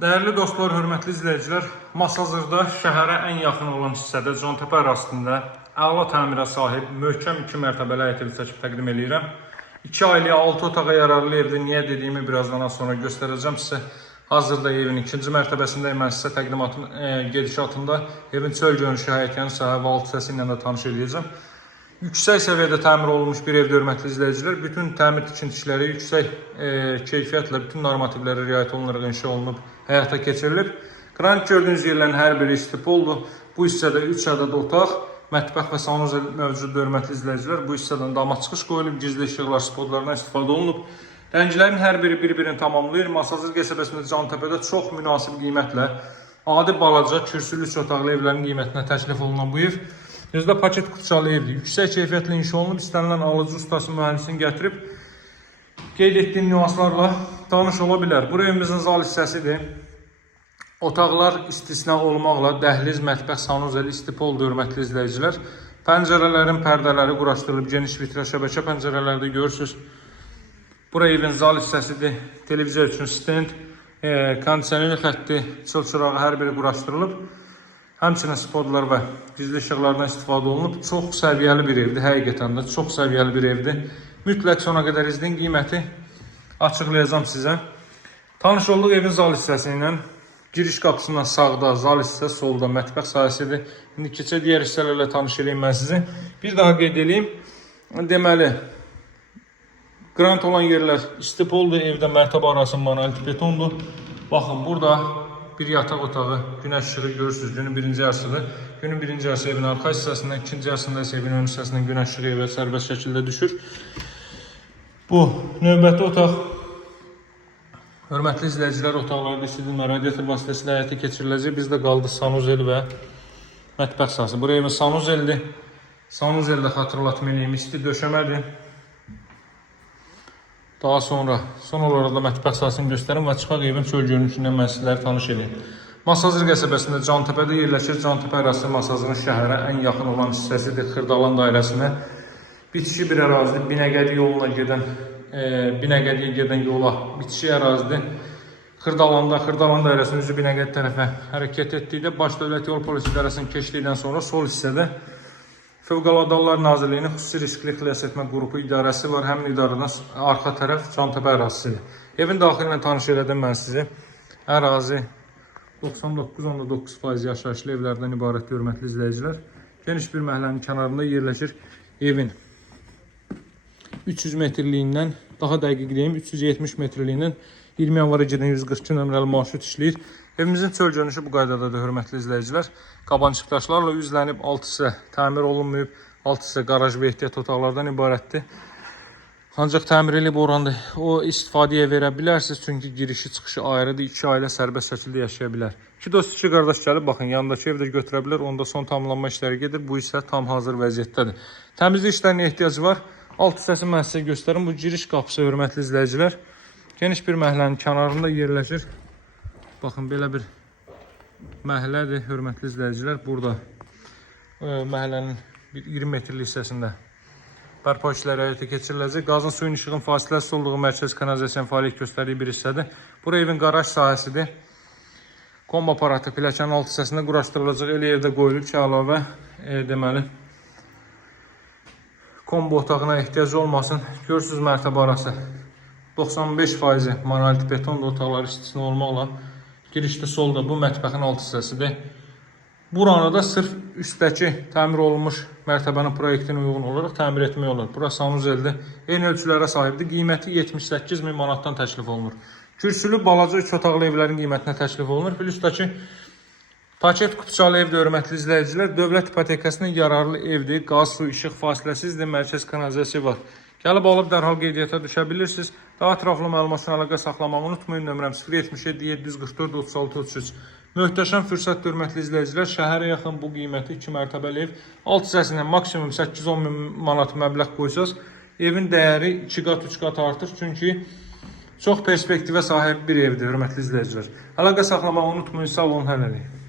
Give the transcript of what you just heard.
Değerli dostlar, hörmətli izləyicilər, Masazırda şəhərə ən yaxın olan hissədə Cantepe ərazisində əla təmirə sahib möhkəm 2 mərtəbəli həyət evi çəkib təqdim edirəm. 2 ailəyə 6 otağa yararlı evdir. Niyə dediyimi birazdan sonra göstərəcəm sizə. Hazırda evin 2-ci mərtəbəsindəyim. Mən sizə təqdimatın gedişatında evin çöl görünüşü, həyətyanı sahə və alt hissəsi ilə də tanış edəcəm. Yüksək səviyyədə təmir olunmuş bir evdə, hörmətli izləyicilər. Bütün təmir tikinti işləri yüksək keyfiyyətlə, bütün normativlərə riayət olunaraq inşa olunub, həyata keçirilib. Qranit gördüyünüz yerlərin hər biri istipoldur. Bu hissədə 3 ədəd otaq, mətbəx və sanuzel mövcuddur, hörmətli izləyicilər. Bu hissədən dama çıxış qoyulub, gizli işıqlar, spotlardan istifadə olunub. Rənglərin hər biri bir-birini tamamlayır. Masazır qəsəbəsində Cantepe'də çox münasib qiymətlə adi balaca, kürsülü 3 otaqlı evlərin qiymətinə təklif olunan bu ev özdə paket kutuçalı evdir. Yüksək keyfiyyətlə inşa olunub, istənilən alıcı ustası mühəndisini gətirib qeyd etdiyim nüanslarla tanış ola bilər. Bu evimizin zal hissəsidir. Otaqlar istisna olmaqla dəhliz, mətbəx, sanuzel, istipoldur, hörmətli izləyicilər. Pəncərələrin pərdələri quraşdırılıb, geniş vitraj şəbəkə pəncərələrdə görürsünüz. Bura evin zal hissəsidir. Televizor üçün stend, kondisioner xətti, çıl-çırağı hər biri quraşdırılıb. Həmçinin spotlar və gizli işıqlardan istifadə olunub. Çox səviyyəli bir evdir, həqiqətən də çox səviyyəli bir evdir. Mütləq sona qədər izləyin, qiyməti açıqlayacağım sizə. Tanış olduq evin zal hissəsi ilə. Giriş qapısından sağda zal hissə, solda mətbəx sahəsidir. İndi keçə digər hissələrlə tanış edeyim mən sizi. Bir daha qeyd edeyim. Deməli, qranit olan yerlər istipoldur, evdə mərtəbə arası monolitik betondur. Baxın, burada bir yataq otağı, günəş işığı görürsünüz. Günün birinci yarısıdır. Günün birinci yarısı evin arxa hissəsindən, ikinci yarısında isə evin ön hissəsindən günəş işığı evə sərbəst şəkildə düşür. Bu növbəti otaq. Hörmətli izləyicilər, otaqlarda isidilmə radiator vasitəsilə həyata keçiriləcək. Bizdə qaldı sanuzel və mətbəx sahəsi. Buraya evin sanuzeldir. Sanuzeldə xatırlatmalıyım, isti döşəmədir. Daha sonra son olaraq da mətbəx sahəsini göstərim və çıxaq evin çöl görünüşündən mən sizləri tanış edeyim. Masazır qəsəbəsində Cantepe'də yerləşir. Cantepe ərazisi Masazırın şəhərə ən yaxın olan hissəsidir. Xırdalan dairəsinə bitişi bir ərazidir. Binəqədiyə gedən yola bitişi ərazidir. Xırdalan dairəsinin üzü Binəqədi tərəfə hərəkət etdikdə Baş Dövlət Yol Polisi İdarəsinin keçdikdən sonra sol hissədə Fövqəladə Hallar Nazirliyinin xüsusi riskli xilasetmə qrupu idarəsi var. Həmin idarədən arxa tərəf Cantepe ərazisidir. Evin daxili ilə tanış elədim mən sizi. Ərazi 99.9% yaşayışlı evlərdən ibarət, hörmətli izləyicilər. Geniş bir məhəllənin kənarında yerləşir. Evin 300 metrliyindən, daha dəqiq deyim, 370 metrliyindən 20 yanvara gedən 142 nömrəli marşrut işləyir. Evimizin çöl görünüşü bu qaydadadır, hörmətli izləyicilər. Qabançıq daşlarla üzlənib, alt hissə təmir olunmayıb, alt hissə qaraj və ehtiyat otaqlardan ibarətdir. Ancaq təmir eləyib oranında o istifadəyə verə bilərsiniz, çünki girişi çıxışı ayrıdır, 2 ailə sərbəst şəkildə yaşaya bilər. 2 dost, 2 qardaş gəlib, baxın, yanındakı evdə götürə bilər, onda son tamamlanma işləri gedir, bu isə tam hazır vəziyyətdədir. Təmizlik işlərinə ehtiyacı var. Alt hissəsini mən sizə göstərim. Bu giriş qapısı, hörmətli izləyicilər. Geniş bir məhəllənin kənarında yerləşir. Baxın, belə bir məhəllədir, hörmətli izləyicilər. Burada məhəllənin 20 metrlik hissəsində bərpa işləri həyata keçiriləcək. Qazın, suyun, işığın fasiləsiz olduğu mərkəz kanalizasiyanın fəaliyyət göstərdiyi bir hissədir. Bura evin qaraj sahəsidir. Kombo aparatı pilləkənin alt hissəsində quraşdırılacaq. Elə yerdə qoyulub ki, əlavə deməli kombo otağına ehtiyac olmasın. Görürsünüz, mərtəbə arası 95% monolitik betondur, otaqlar istisna olmaqla. Girişdə solda bu mətbəxin alt hissəsidir. Buranı da sırf üstdəki təmir olunmuş mərtəbənin proyektinə uyğun olaraq təmir etmək olur. Bura sanuzeldir. Eyni ölçülərə sahibdir. Qiyməti 78.000 manatdan təklif olunur. Kürsülü balaca 3 otaqlı evlərin qiymətinə təklif olunur. Plusdakı paket kutuçalı evdir, hörmətli izləyicilər. Dövlət ipotekasına yararlı evdir. Qaz, su, işıq fasiləsizdir. Mərkəz kanalizasiya var. Gəlib alıb dərhal qeydiyyata düşə bilirsiniz. Daha ətraflı məlumat üçün əlaqə saxlamağı unutmayın. Nömrəm 077 744 36 33. Möhtəşəm fürsət, hörmətli izləyicilər. Şəhərə yaxın bu qiyməti 2 mərtəbəli ev. Alt hissəsindən maksimum 810 min manat məbləğ qoysaz, evin dəyəri 2 qat, 3 qat artır. Çünki çox perspektivə sahib bir evdir, hörmətli izləyicilər. Əlaqə saxlamağı unutmayın. Sağ olun, hələlik.